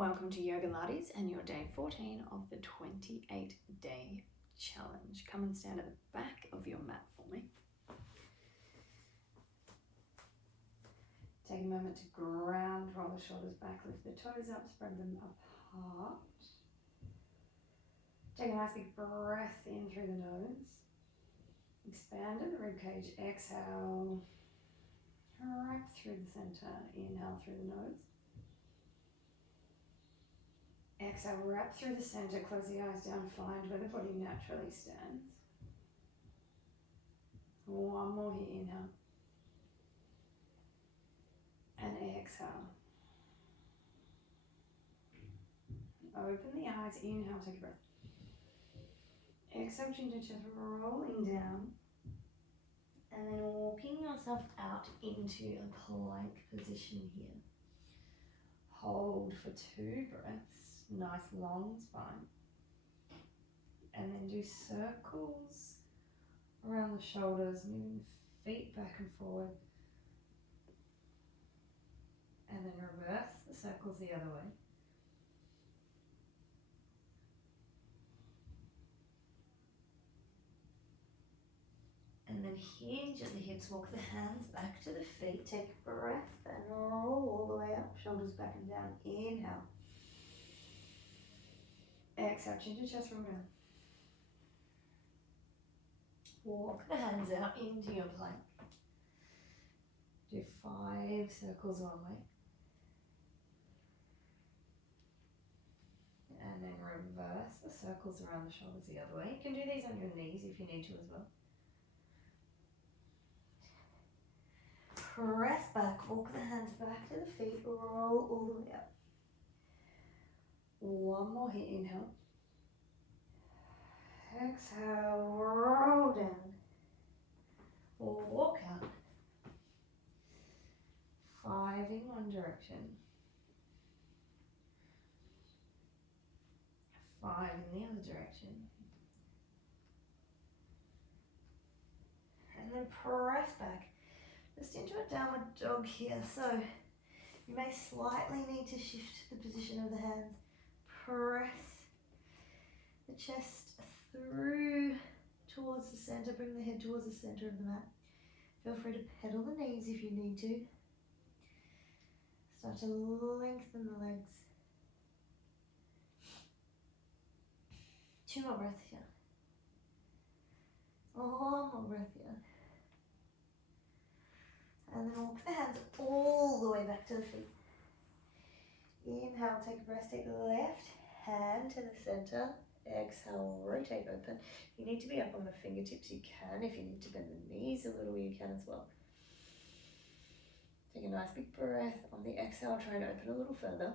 Welcome to YOGALATES and your day 14 of the 28-day challenge. Come and stand at the back of your mat for me. Take a moment to ground, roll the shoulders back, lift the toes up, spread them apart. Take a nice big breath in through the nose. Expand in the ribcage, exhale. Wrap through the center, inhale through the nose. Exhale, wrap through the center, close the eyes down, find where the body naturally stands. One more here, inhale. And exhale. Open the eyes, inhale, take a breath. Exhale, chin to chest, rolling down. And then walking yourself out into a plank position here. Hold for 2 breaths, nice long spine. And then do circles around the shoulders, moving feet back and forward. And then reverse the circles the other way. And then hinge at the hips, walk the hands back to the feet, take a breath and roll all the way up, shoulders back and down, inhale. Exhale, chin to chest, roll down. Walk the hands out into your plank. Do 5 circles one way. And then reverse the circles around the shoulders the other way. You can do these on your knees if you need to as well. Press back, walk the hands back to the feet, roll all the way up. One more here, inhale. Exhale, roll down. Walk out. 5 in one direction. 5 in the other direction. And then press back. Just into a downward dog here. So you may slightly need to shift the position of the hands. Press the chest through towards the center. Bring the head towards the center of the mat. Feel free to pedal the knees if you need to. Start to lengthen the legs. 2 more breaths here. 1 more breath here. And then walk the hands all the way back to the feet. Inhale, take a breath, take the left hand to the center. Exhale, rotate open. If you need to be up on the fingertips, you can. If you need to bend the knees a little, you can as well. Take a nice big breath. On the exhale, try and open a little further.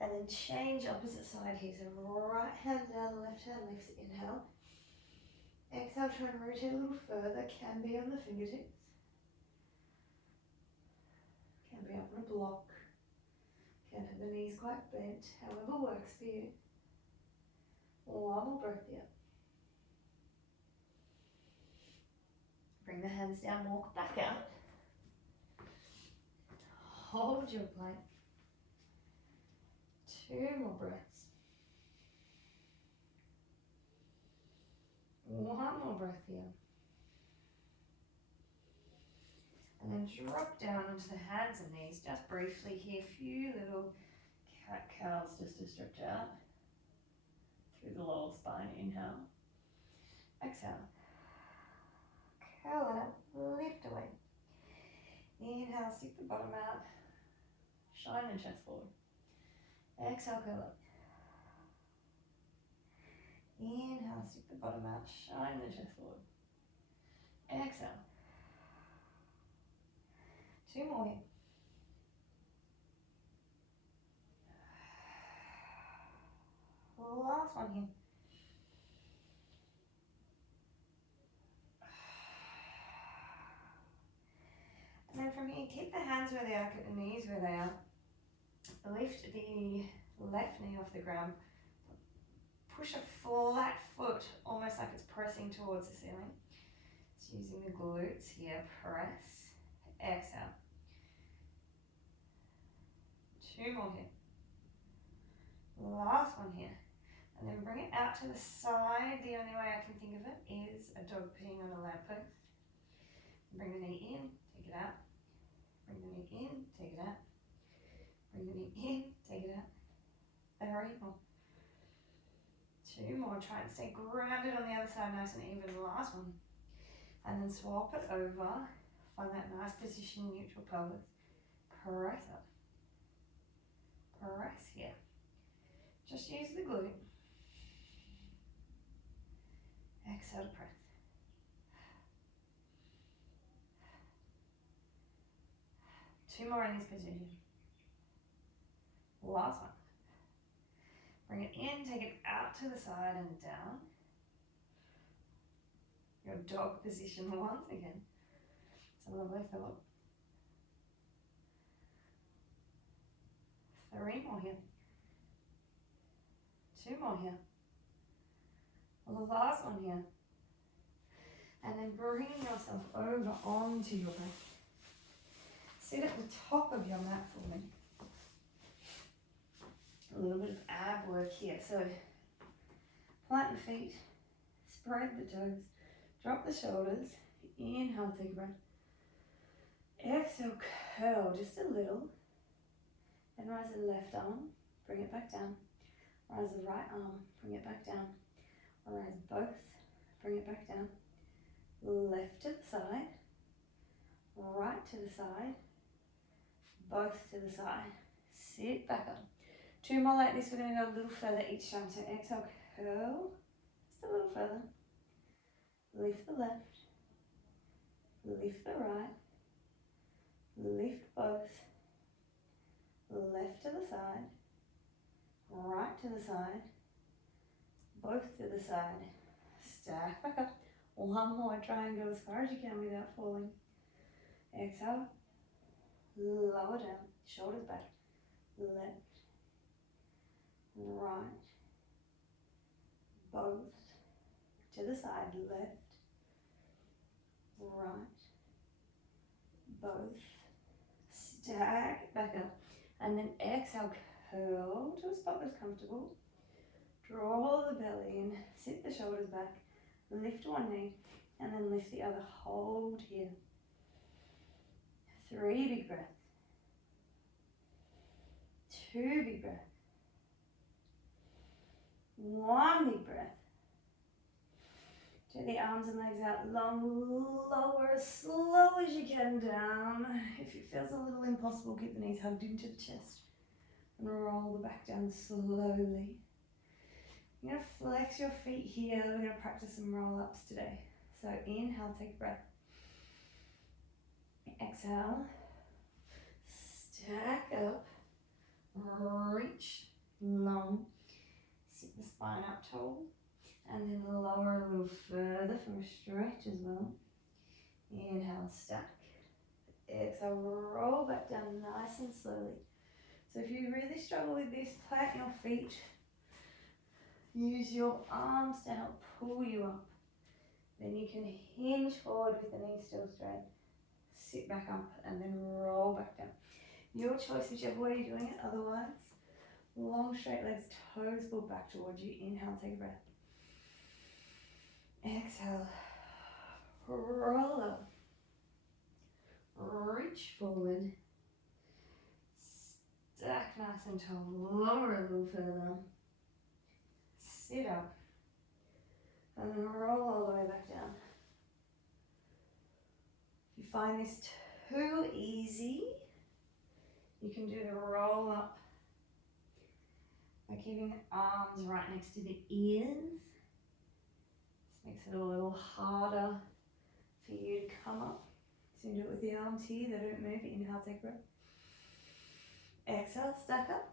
And then change opposite side here. So right hand down, left hand lifts, inhale. Exhale, try and rotate a little further. Can be on the fingertips. Can be up on a block. Can have the knees quite bent, however works for you. 1 more breath here. Bring the hands down, walk back out. Hold your plank. 2 more breaths. 1 more breath here. And then drop down onto the hands and knees just briefly here. Few little cat-cows just to stretch out through the lower spine. Inhale. Exhale. Curl it up, lift away. Inhale, stick the bottom out. Shine the chest forward. Exhale, curl up. Inhale, stick the bottom out, shine the chest forward. Exhale. 2 more here. Last one here. And then from here, keep the hands where they are, keep the knees where they are. Lift the left knee off the ground. Push a flat foot, almost like it's pressing towards the ceiling. Just using the glutes here, press, exhale. 2 more here. Last one here. And then bring it out to the side. The only way I can think of it is a dog peeing on a lamppost. Bring the knee in, take it out. Bring the knee in, take it out. Bring the knee in, take it out. 3 more. 2 more. Try and stay grounded on the other side, nice and even. Last one. And then swap it over. Find that nice position, neutral pelvis. Press up. Press here. Just use the glute. Exhale to press. Two more in this position. Last one. Bring it in, take it out to the side and down. Your dog position once again. It's a lovely thought. 3 more here. 2 more here. Well, the last one here. And then bringing yourself over onto your back. Sit at the top of your mat for me. A little bit of ab work here. So plant the feet, spread the toes, drop the shoulders. Inhale, take a breath. Exhale, curl just a little. Then rise the left arm, bring it back down. Rise the right arm, bring it back down. Rise both, bring it back down. Left to the side, right to the side, both to the side. Sit back up. 2 more like this. We're going to go a little further each time. So exhale, curl, just a little further. Lift the left, lift the right, lift both. Left to the side, right to the side, both to the side. Stack back up. 1 more. Try and go as far as you can without falling. Exhale. Lower down. Shoulders back. Left. Right. Both. To the side. Left. Right. Both. Stack back up. And then exhale. Curl to a spot that's comfortable. Draw the belly in. Sit the shoulders back. Lift one knee and then lift the other. Hold here. 3 big breaths. 2 big breaths. 1 big breath. Take the arms and legs out long, lower as slow as you can down. If it feels a little impossible, keep the knees hugged into the chest and roll the back down slowly. You're going to flex your feet here. We're going to practice some roll-ups today. So inhale, take a breath. Exhale. Stack up. Reach long. Sit the spine up tall. And then lower a little further from a stretch as well. Inhale, stack. Exhale, roll back down nice and slowly. So if you really struggle with this, plant your feet. Use your arms to help pull you up. Then you can hinge forward with the knees still straight. Sit back up and then roll back down. Your choice, whichever way you're doing it. Otherwise, long straight legs, toes pulled back towards you. Inhale, take a breath. Exhale, roll up. Reach forward. Stack nice and tall. Lower a little further. Sit up and then roll all the way back down. If you find this too easy, you can do the roll up by keeping the arms right next to the ears. This makes it a little harder for you to come up. So you do it with the arms here, they don't move. Inhale, take a breath. Exhale, stack up.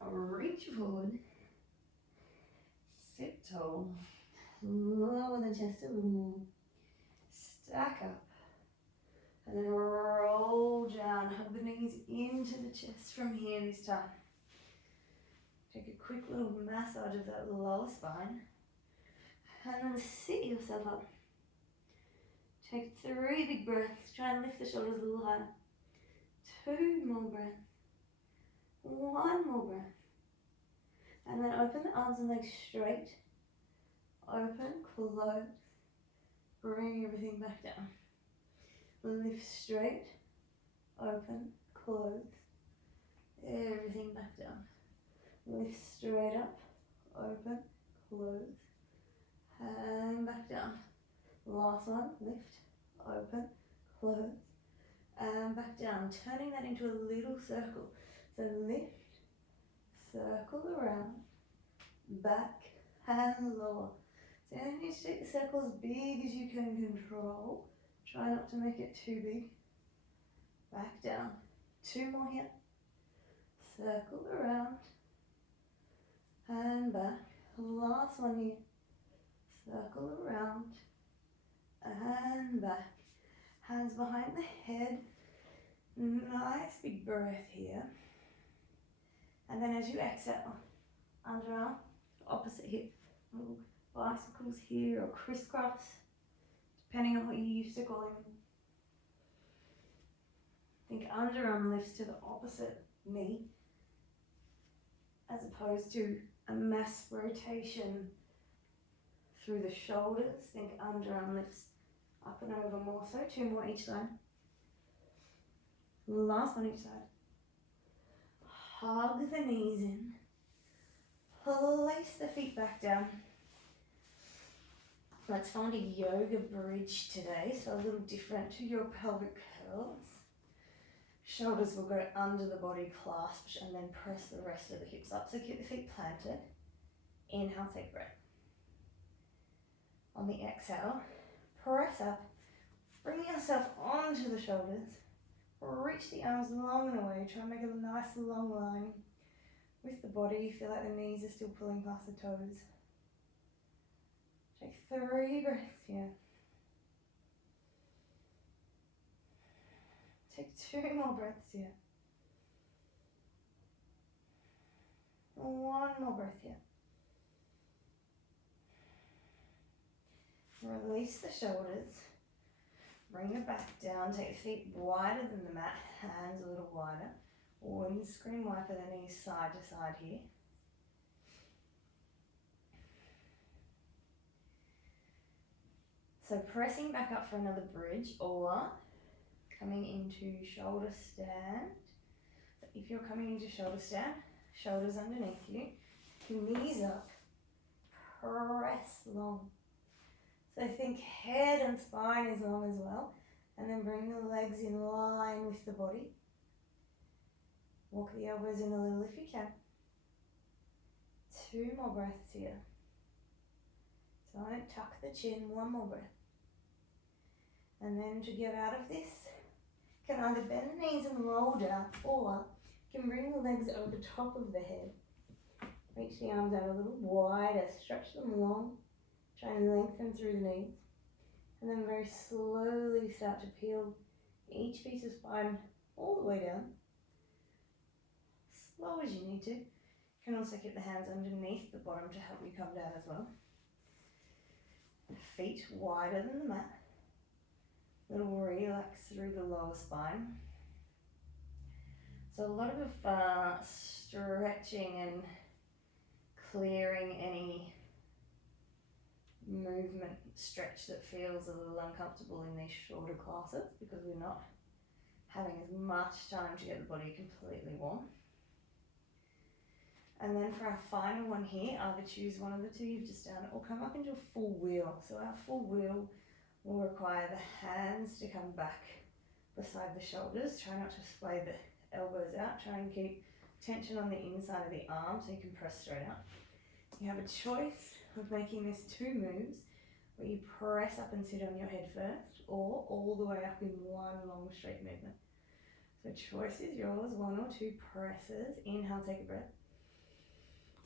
Reach forward, sit tall, lower the chest a little more, stack up, and then roll down, hug the knees into the chest from here this time. Take a quick little massage of that lower spine. And then sit yourself up. Take 3 big breaths. Try and lift the shoulders a little higher. 2 more breaths. 1 more breath. And then open the arms and legs straight. Open, close. Bring everything back down. Lift straight. Open, close. Everything back down. Lift straight up. Open, close. And back down. Last one. Lift, open, close. And back down. Turning that into a little circle. So lift, circle around, back and lower. So you only need to take the circle as big as you can control. Try not to make it too big. Back down. 2 more here. Circle around and back. Last one here. Circle around and back. Hands behind the head. Nice big breath here. And then as you exhale, underarm, opposite hip. Little bicycles here or crisscross, depending on what you used to call them. Think underarm lifts to the opposite knee, as opposed to a mass rotation through the shoulders. Think underarm lifts up and over more so. 2 more each side. Last one each side. Hug the knees in. Place the feet back down. Let's find a yoga bridge today, so a little different to your pelvic curls. Shoulders will go under the body, clasped, and then press the rest of the hips up. So keep the feet planted. Inhale, take a breath. On the exhale, press up. Bring yourself onto the shoulders. Reach the arms long and away. Try and make a nice long line with the body. You feel like the knees are still pulling past the toes. Take 3 breaths here. Take 2 more breaths here. 1 more breath here. Release the shoulders. Bring it back down. Take the feet wider than the mat. Hands a little wider. Windscreen wiper the knees side to side here. So pressing back up for another bridge, or coming into shoulder stand. If you're coming into shoulder stand, shoulders underneath you, knees up, press long. So think head and spine is long as well, and then bring the legs in line with the body. Walk the elbows in a little if you can. 2 more breaths here. Don't tuck the chin, 1 more breath. And then to get out of this, you can either bend the knees and roll down, or you can bring the legs over top of the head. Reach the arms out a little wider, stretch them long, try and lengthen through the knees. And then very slowly start to peel each piece of spine all the way down. Slow as you need to. You can also keep the hands underneath the bottom to help you come down as well. Feet wider than the mat. Little relax through the lower spine. So a lot of stretching and clearing any movement stretch that feels a little uncomfortable in these shorter classes, because we're not having as much time to get the body completely warm. And then for our final one here, either choose one of the two you've just done, or come up into a full wheel. So our full wheel will require the hands to come back beside the shoulders. Try not to splay the elbows out. Try and keep tension on the inside of the arm so you can press straight out. You have a choice of making this 2 moves where you press up and sit on your head first, or all the way up in one long straight movement. So choice is yours, 1 or 2 presses. Inhale, take a breath.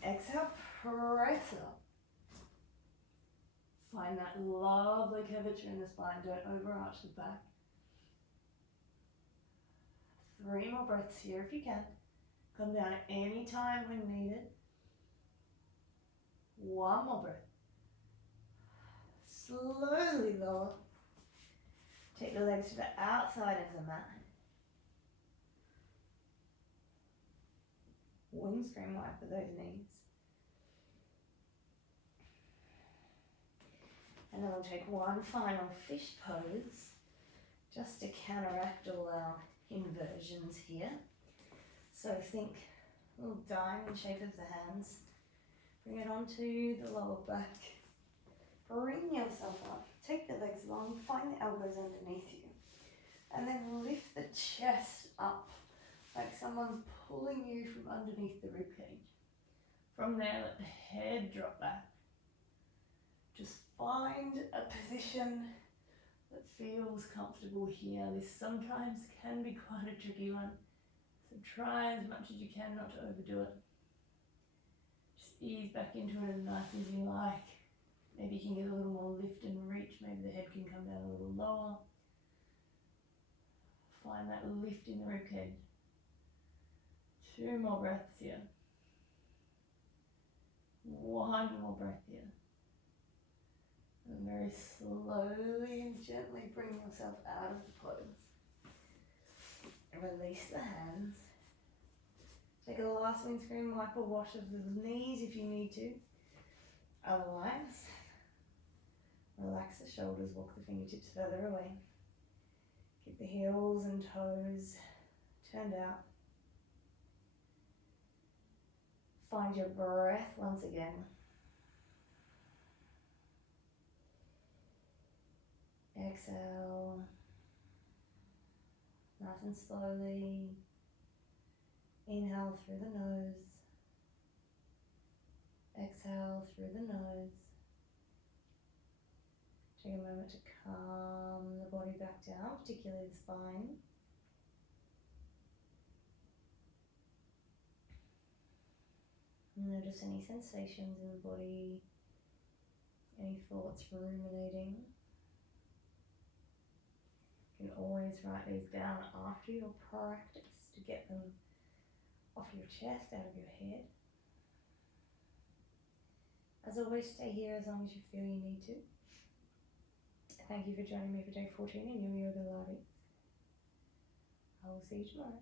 Exhale, press up. Find that lovely curvature in the spine. Don't overarch the back. 3 more breaths here if you can. Come down at any time when needed. 1 more breath. slowly lower. Take the legs to the outside of the mat. Windscreen wiper those knees. And then we'll take one final fish pose just to counteract all our inversions here. So think a little diamond shape of the hands. Bring it onto the lower back. Bring yourself up. Take the legs long, find the elbows underneath you. And then lift the chest up like someone's pulling you from underneath the ribcage. From there, let the head drop back. Just find a position that feels comfortable here. This sometimes can be quite a tricky one. So try as much as you can not to overdo it. Just ease back into it as nice as you like. Maybe you can get a little more lift and reach. Maybe the head can come down a little lower. Find that lift in the ribcage. 2 more breaths here. 1 more breath here. And very slowly and gently bring yourself out of the pose. Release the hands. Take a last windscreen wiper wash of the knees if you need to. Otherwise, relax the shoulders, walk the fingertips further away. Keep the heels and toes turned out. Find your breath once again. Exhale. Nice and slowly. Inhale through the nose. Exhale through the nose. Take a moment to calm the body back down, particularly the spine. Notice any sensations in the body, any thoughts ruminating. You can always write these down after your practice to get them off your chest, out of your head. As always, stay here as long as you feel you need to. Thank you for joining me for day 14 in your YOGALATES. I will see you tomorrow.